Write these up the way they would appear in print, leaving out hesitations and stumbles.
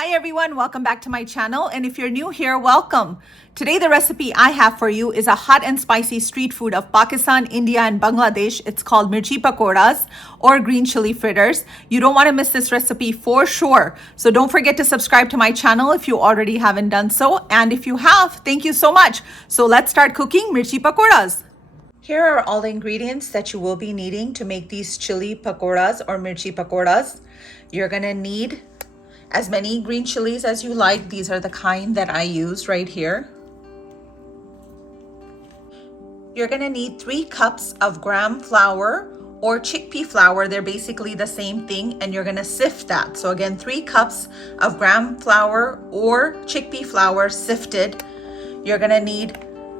Hi everyone, welcome back to my channel, and if you're new here, welcome. Today the recipe I have for you is a hot and spicy street food of Pakistan, India and Bangladesh. It's called Mirchi Pakoras or green chili fritters. You don't want to miss this recipe for sure. So don't forget to subscribe to my channel if you already haven't done so, and if you have, thank you so much. So let's start cooking Mirchi Pakoras. Here are all the ingredients that you will be needing to make these chili pakoras or mirchi pakoras. You're gonna need as many green chilies as you like. These are the kind that I use right here. You're gonna need 3 cups of gram flour or chickpea flour. They're basically the same thing, and you're gonna sift that. So again, 3 cups of gram flour or chickpea flour sifted. You're gonna need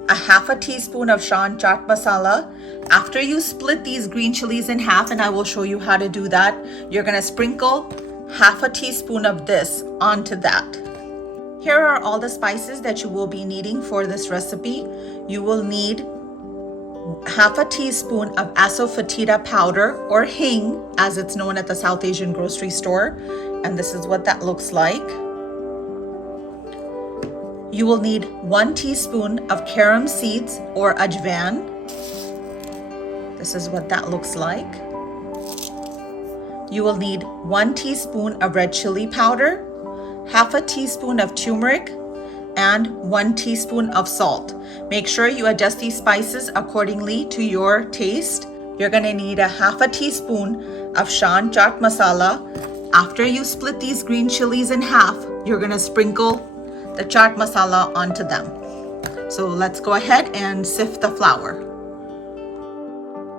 a half a teaspoon of Shan chaat masala. After you split these green chilies in half, and I will show you how to do that, you're gonna sprinkle half a teaspoon of this onto that. Here are all the spices that you will be needing for this recipe. You will need half a teaspoon of asafoetida powder or hing, as it's known at the South Asian grocery store, and this is what that looks like. You will need 1 teaspoon of carom seeds or Ajwain. This is what that looks like. You will need 1 teaspoon of red chili powder, half a teaspoon of turmeric, and 1 teaspoon of salt. Make sure you adjust these spices accordingly to your taste. You're gonna need a half a teaspoon of Shan chaat masala. After you split these green chilies in half, you're gonna sprinkle the chaat masala onto them. So let's go ahead and sift the flour.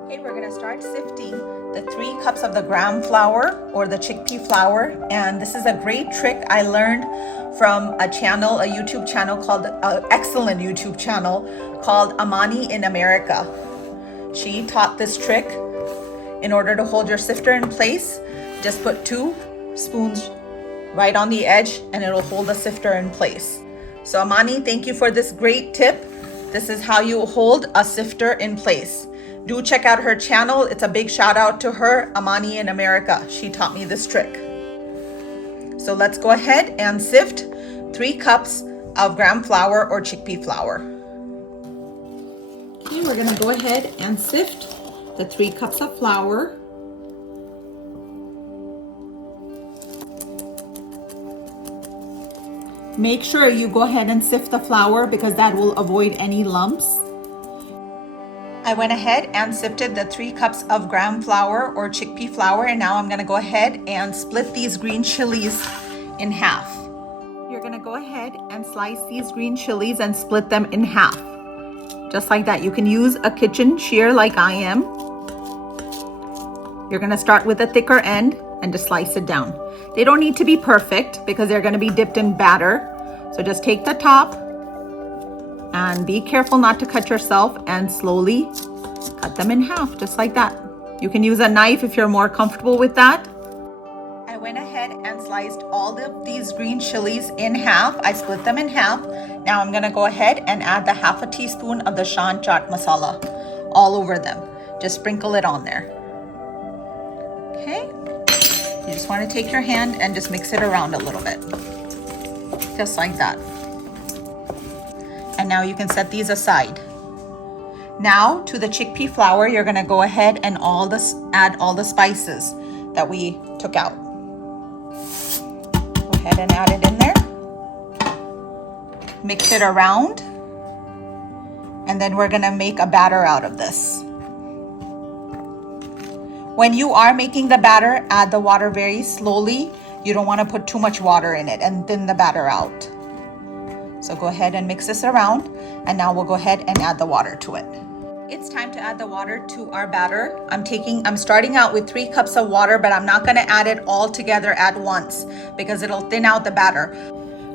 Okay, we're gonna start sifting the 3 cups of the gram flour or the chickpea flour, and this is a great trick I learned from a YouTube channel called excellent YouTube channel called Amani in America. She taught this trick. In order to hold your sifter in place, just put 2 spoons right on the edge and it'll hold the sifter in place. So Amani, thank you for this great tip. This is how you hold a sifter in place. Do check out her channel. It's a big shout out to her, Amani in America. She taught me this trick. So let's go ahead and sift 3 cups of gram flour or chickpea flour. Okay, we're gonna go ahead and sift the 3 cups of flour. Make sure you go ahead and sift the flour because that will avoid any lumps. I went ahead and sifted the 3 cups of gram flour or chickpea flour, and now I'm gonna go ahead and split these green chilies in half. You're gonna go ahead and slice these green chilies and split them in half. Just like that. You can use a kitchen shear like I am. You're gonna start with the thicker end and just slice it down. They don't need to be perfect because they're gonna be dipped in batter. So just take the top and be careful not to cut yourself and slowly cut them in half, just like that. You can use a knife if you're more comfortable with that. I went ahead and sliced all of these green chilies in half. I split them in half. Now I'm gonna go ahead and add the half a teaspoon of the Shan chaat masala all over them. Just sprinkle it on there. Okay. You just wanna take your hand and just mix it around a little bit. Just like that. And now you can set these aside. Now to the chickpea flour, you're gonna go ahead and add all the spices that we took out. Go ahead and add it in there. Mix it around. And then we're gonna make a batter out of this. When you are making the batter, add the water very slowly. You don't wanna put too much water in it and thin the batter out. So go ahead and mix this around, and now we'll go ahead and add the water to it. It's time to add the water to our batter. I'm starting out with 3 cups of water, but I'm not gonna add it all together at once because it'll thin out the batter.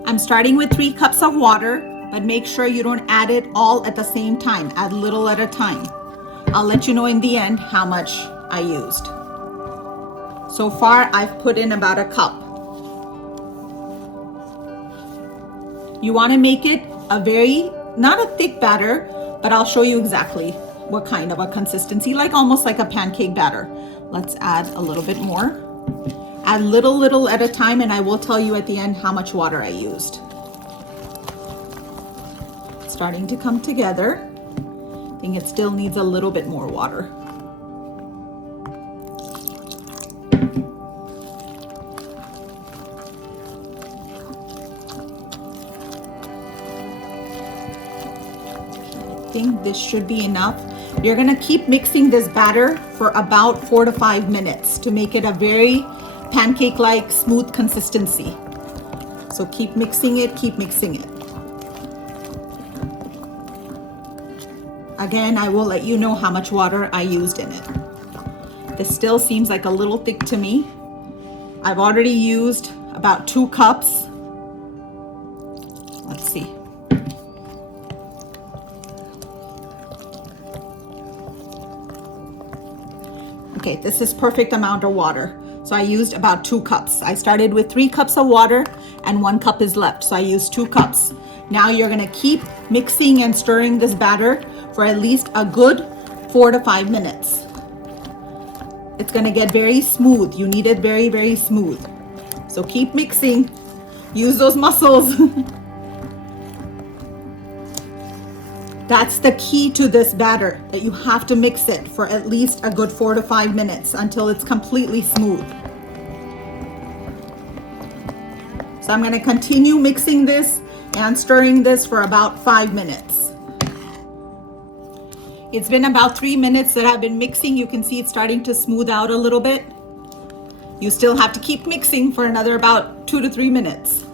I'm starting with 3 cups of water, but make sure you don't add it all at the same time. Add little at a time. I'll let you know in the end how much I used. So far, I've put in about a cup. You want to make it not a thick batter, but I'll show you exactly what kind of a consistency, almost like a pancake batter. Let's add a little bit more. Add little at a time, and I will tell you at the end how much water I used. It's starting to come together. I think it still needs a little bit more water. I think this should be enough. You're gonna keep mixing this batter for about 4 to 5 minutes to make it a very pancake-like smooth consistency. So keep mixing it, keep mixing it. Again, I will let you know how much water I used in it. This still seems like a little thick to me. I've already used about 2 cups. Let's see. Okay, this is perfect amount of water. So I used about 2 cups. I started with 3 cups of water and 1 cup is left. So I used 2 cups. Now you're gonna keep mixing and stirring this batter for at least a good 4 to 5 minutes. It's gonna get very smooth. You need it very, very smooth. So keep mixing. Use those muscles. That's the key to this batter, that you have to mix it for at least a good 4 to 5 minutes until it's completely smooth. So I'm gonna continue mixing this and stirring this for about 5 minutes. It's been about 3 minutes that I've been mixing. You can see it's starting to smooth out a little bit. You still have to keep mixing for another about 2 to 3 minutes.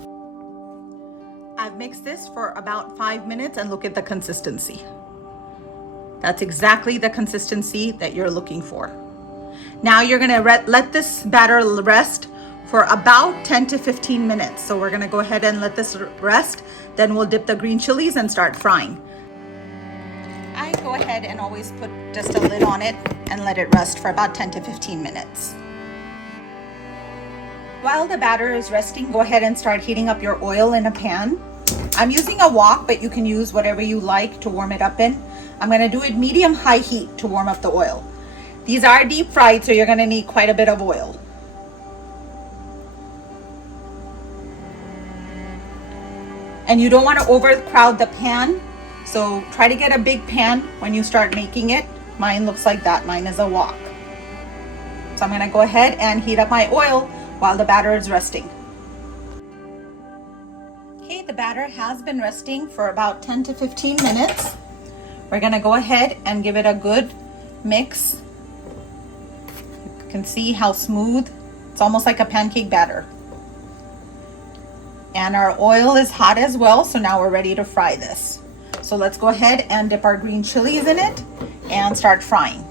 I've mixed this for about 5 minutes and look at the consistency. That's exactly the consistency that you're looking for. Now you're gonna let this batter rest for about 10 to 15 minutes. So we're gonna go ahead and let this rest. Then we'll dip the green chilies and start frying. I go ahead and always put just a lid on it and let it rest for about 10 to 15 minutes. While the batter is resting, go ahead and start heating up your oil in a pan. I'm using a wok, but you can use whatever you like to warm it up in. I'm gonna do it medium-high heat to warm up the oil. These are deep fried, so you're gonna need quite a bit of oil. And you don't wanna overcrowd the pan, so try to get a big pan when you start making it. Mine looks like that, mine is a wok. So I'm gonna go ahead and heat up my oil while the batter is resting. Okay, the batter has been resting for about 10 to 15 minutes. We're gonna go ahead and give it a good mix. You can see how smooth. It's almost like a pancake batter. And our oil is hot as well, so now we're ready to fry this. So let's go ahead and dip our green chilies in it and start frying.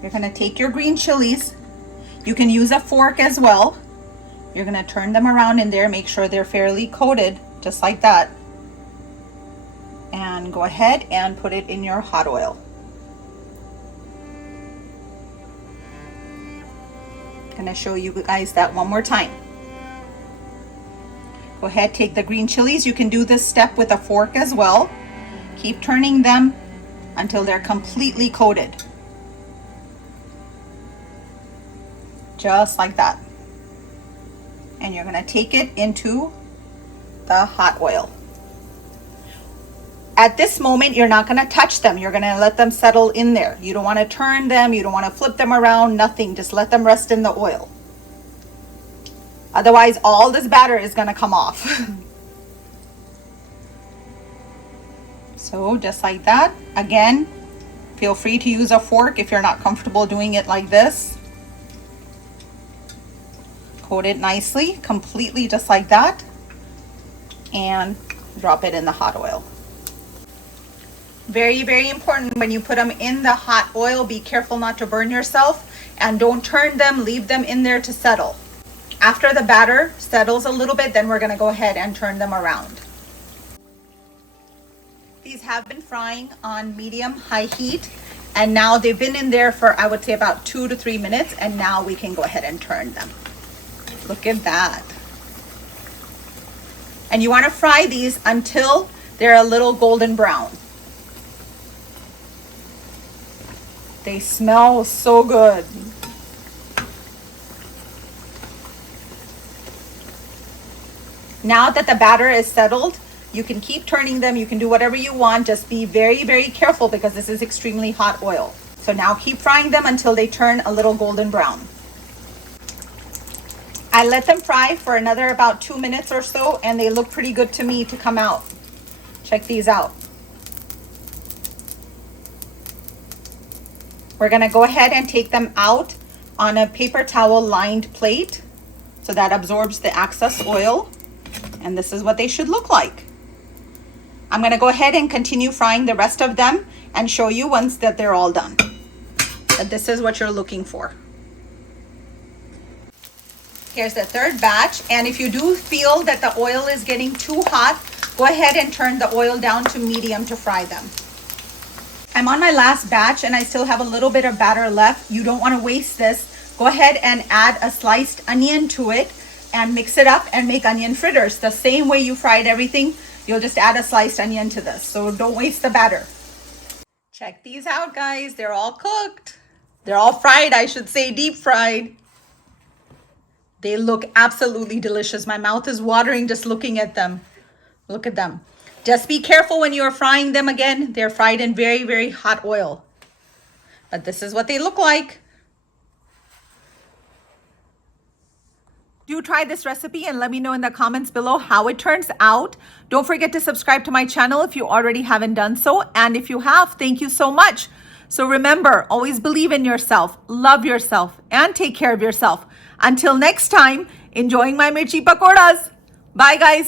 You're gonna take your green chilies. You can use a fork as well. You're gonna turn them around in there, make sure they're fairly coated, just like that. And go ahead and put it in your hot oil. I'm gonna show you guys that one more time. Go ahead, take the green chilies. You can do this step with a fork as well. Keep turning them until they're completely coated. Just like that. And you're gonna take it into the hot oil. At this moment, you're not gonna touch them. You're gonna let them settle in there. You don't wanna turn them, you don't wanna flip them around, nothing. Just let them rest in the oil. Otherwise, all this batter is gonna come off. So just like that. Again, feel free to use a fork if you're not comfortable doing it like this. Coat it nicely, completely just like that, and drop it in the hot oil. Very, very important when you put them in the hot oil, be careful not to burn yourself, and don't turn them, leave them in there to settle. After the batter settles a little bit, then we're gonna go ahead and turn them around. These have been frying on medium-high heat, and now they've been in there for, I would say, about 2 to 3 minutes, and now we can go ahead and turn them. Look at that. And you want to fry these until they're a little golden brown. They smell so good. Now that the batter is settled, you can keep turning them. You can do whatever you want. Just be very, very careful because this is extremely hot oil. So now keep frying them until they turn a little golden brown. I let them fry for another about 2 minutes or so, and they look pretty good to me to come out. Check these out. We're gonna go ahead and take them out on a paper towel lined plate so that absorbs the excess oil. And this is what they should look like. I'm gonna go ahead and continue frying the rest of them and show you once that they're all done. But this is what you're looking for. Here's the third batch, and if you do feel that the oil is getting too hot, go ahead and turn the oil down to medium to fry them. I'm on my last batch and I still have a little bit of batter left. You don't want to waste this. Go ahead and add a sliced onion to it and mix it up and make onion fritters. The same way you fried everything, you'll just add a sliced onion to this. So don't waste the batter. Check these out, guys. They're all cooked. They're all fried, I should say, deep fried. They look absolutely delicious. My mouth is watering just looking at them. Look at them. Just be careful when you're frying them again. They're fried in very, very hot oil. But this is what they look like. Do try this recipe and let me know in the comments below how it turns out. Don't forget to subscribe to my channel if you already haven't done so. And if you have, thank you so much. So remember, always believe in yourself, love yourself, and take care of yourself. Until next time, enjoying my Mirchi Pakoras. Bye, guys.